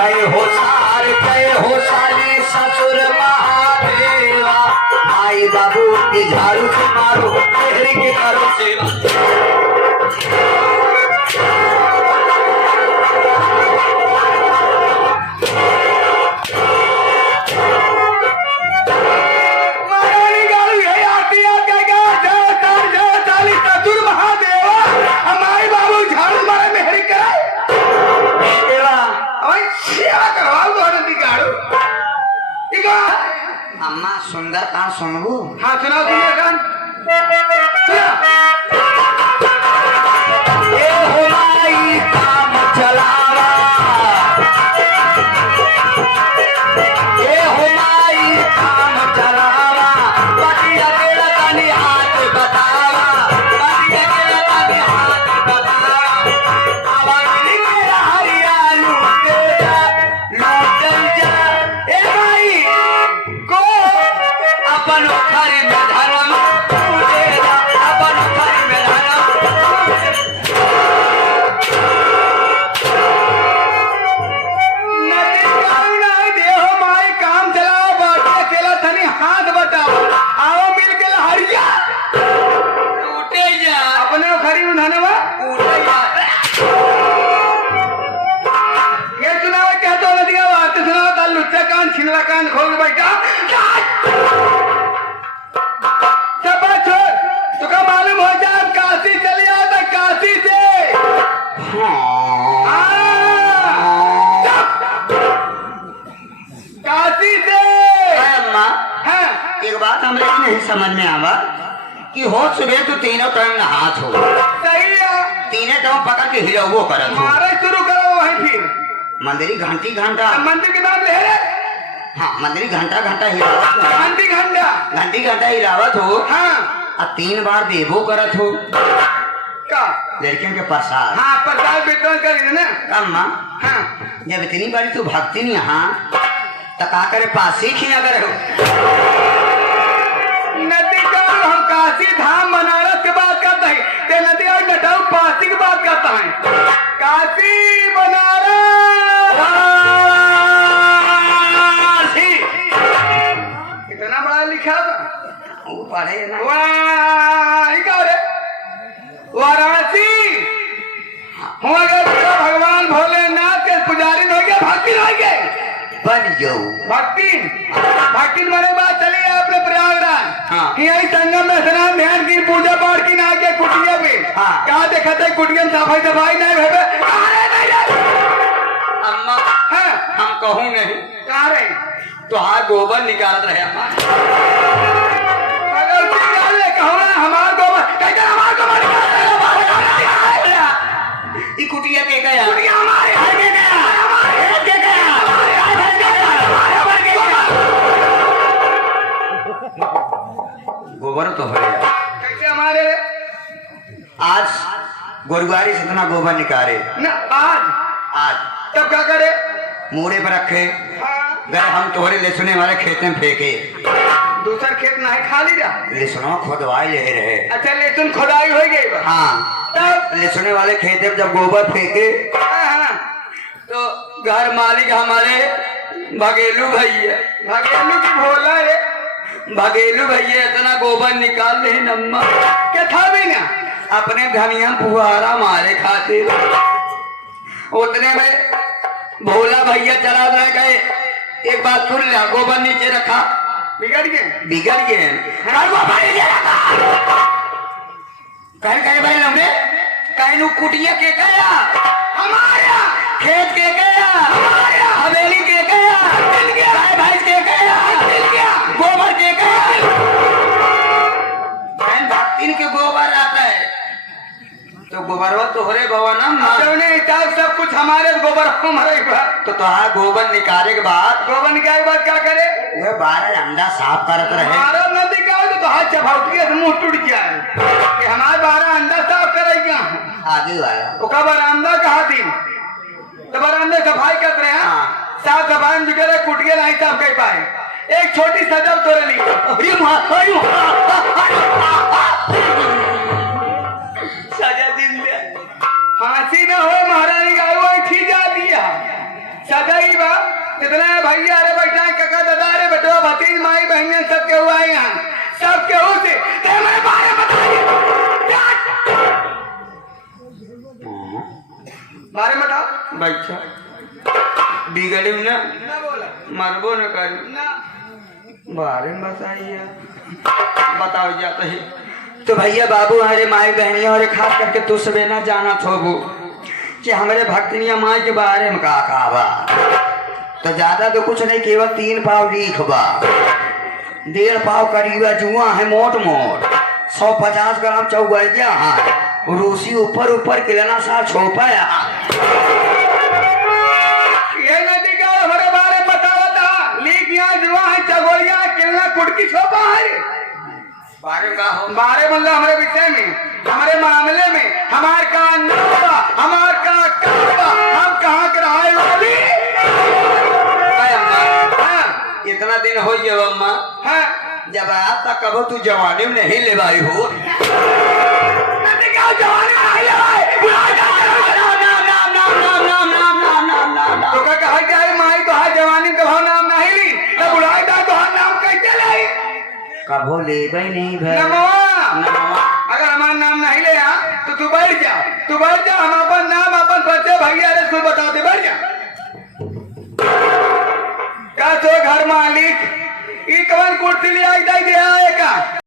जय हो साली ससुर महादेवा। माई बाबू की झाड़ू से मारो, मेहर के करो सेवा। अम्मा सुंदर कान सुनबू? हाँ सुनाओ सुंदर कान। ये हो माई काम चलावा, ये हो माई काम चलावा। बटिया के लतानी हाथ बतावा, बटिया के लतानी हाथ बतावा। आवाज़ के हरिया लूटे जा, लूटल जा। ए माई को अपन खरी में धर्म पूजे जा, अपन खरी में धर्म। नदी कान नहीं देहो माई काम चलाओ, बाटी अकेला थनी हाथ बताओ। आओ मिल के हरिया टूटे जा, अपने खरी में धनवा टूटे जा। ये सुनाओ क्या तो नदिया बात सुनाओ। ताल लुच्चा कान छिलवा कान खोल बैठा। चपा छोड़, तुका मालूम हो जाए काशी चले आओ तो काशी से। काशी से अम्मा हाँ एक बात हमरे नहीं समझ में आवा कि हो सुबह तो तीनों टाइम हाथ हो, सही है। तीनों टाइम पकड़ के हिलावो करत हो। मारे शुरू करो वहीं फिर मंदिरी घंटी घंटा, मंदिर के नाम ले रे। हाँ मंदिरी घंटा घंटा हिलावत हो, घंटी घंटा घंटी घंटा हिलावत हो। हाँ और 3 बार देवो करत हो का लड़कियों के प्रसाद। हाँ प्रसाद वितरण करी ना। अम्मा हाँ जब इतनी बारी तू भक्ति नहीं यहाँ तो का करे पास ही खिया करे हो। नदी का हम काशी धाम बनारस की बात करते हैं, ते नदी और नटाऊ पासी की बात करता है। काशी बनारस इतना बड़ा लिखा था। वो पढ़े ना वाह ये क्या रे? वाराणसी हो गए भगवान भोलेनाथ के पुजारी हो गए, भक्ति हो गए। बन जाओ भक्ति भक्ति मेरे बात चली है अपने प्रयागराज। हाँ। कि यही संगम में स्नान ध्यान की पूजा पाठ की ना के कुटिया पे। हाँ। क्या देखा थे कुटिया में सफाई सफाई नहीं भेबे। अम्मा हाँ हम कहूँ नहीं कहाँ रहे? तो हाँ गोबर निकालत रहे अम्मा। अगर उसी गाल में कहो ना हमार गोबर कहते हमार गोबर निकाल रहे हो, ई कुटिया के गया कुटिया हमारे घर के गया, हमारे घर के गया, हमारे घर के गया, हमारे घर के गया। गोबर तो हो गया। कैसे हमारे आज गोरुआरी से इतना गोबर निकाले ना आज आज तब क्या करे? मोड़े पर रखे हाँ। गए हम तोहरे लेसुने वाले खेत में फेंके। दूसर खेत ना है खाली रहा। लेसुनवा खोदवाई ले रहे। अच्छा लेकिन खुदाई हो गई बा। हाँ तब लेसुने वाले खेत में जब गोबर फेंके हाँ, तो घर मालिक हमारे भगेलू भैया भगेलू की भोला रे। भगेलू भैया इतना गोबर निकाल ले नम्मा क्या था भी ना? अपने धनिया फुहारा मारे खातिर। उतने में भोला भैया चला रह गए। एक बात सुन लिया, गोबर नीचे रखा बिगड़ गए। बिगड़ गए। कहे कहे भाई हमने कहू कुटिया के गया हमारा खेत के गया हमारा हवेली के गया मिल गया, गाय भैंस के गया मिल गया। गोबर के गया। भक्तिन के गोबर आता है तो गोबरवा तोहरे भवनम ना अपने हिसाब सब कुछ हमारे गोबर हमारे तो तोहार गोबर निकाले के बाद गोबर निकाल के बाद क्या करे? वो 12 अंडा साफ करत रहे। हमारा नदी का तो हाथ चफाउटिया से मुंह टूट जाए कि हमारे 12 अंडा साफ करेगा। आगे वाला ओका बरामदा कहा थी तो बरामदा सफाई करते रहे। हाँ। साफ सफाई में जुटे रहे, कुटिया नहीं साफ कर पाए। एक छोटी सजा तोड़े ली। सजा दिन दे फांसी न हो महारानी गाय वो ठीक जा दिया। सजा ही जितने भैया अरे बैठा है कका दादा अरे बेटो भतीज माई बहन सबके हुआ है यहाँ सबके हो से मेरे बारे बताइए बारे में बताओ बैठा बिगड़ी ना ना बोला मरबो न करी ना बारे में बताइए बताओ जाता है तो भैया बाबू हमारे माई बहनिया और खास करके तू सबे ना जाना थोबू कि हमारे भक्तनिया माई के बारे में का बा तो ज्यादा तो कुछ नहीं केवल 3 पाव लीख बा 1.5 पाव करीबा जुआ है मोट मोट 150 ग्राम चौबैया है रूसी ऊपर ऊपर किलना सा छोपाया ये नदी का हमारे बारे में बतावा था लीक यहाँ जुआ है चगोरिया किलना कुटकी छोपा है बारे का हो बारे मतलब हमारे विषय में हमारे मामले में हमार का नावा हमार का काबा हम कहाँ के रहे वाली हाँ इतना दिन हो गया अम्मा हाँ जब आज तक कबो तू जवानी में नहीं ले भाई हो नदी का जवानी में नहीं ले भाई तो का कहा क्या है माई तो हाँ जवानी का भाव नाम नहीं ली तो बुढ़ाई था तो हाँ नाम कैसे लाई कबो ले नहीं भाई नमवा अगर हमारा नाम नहीं ले तो तू बैठ जा हम अपन नाम अपन बच्चे भैया अरे तू बता दे बैठ जा का तो घर मालिक ई कवन कुर्सी ले आई दे आए का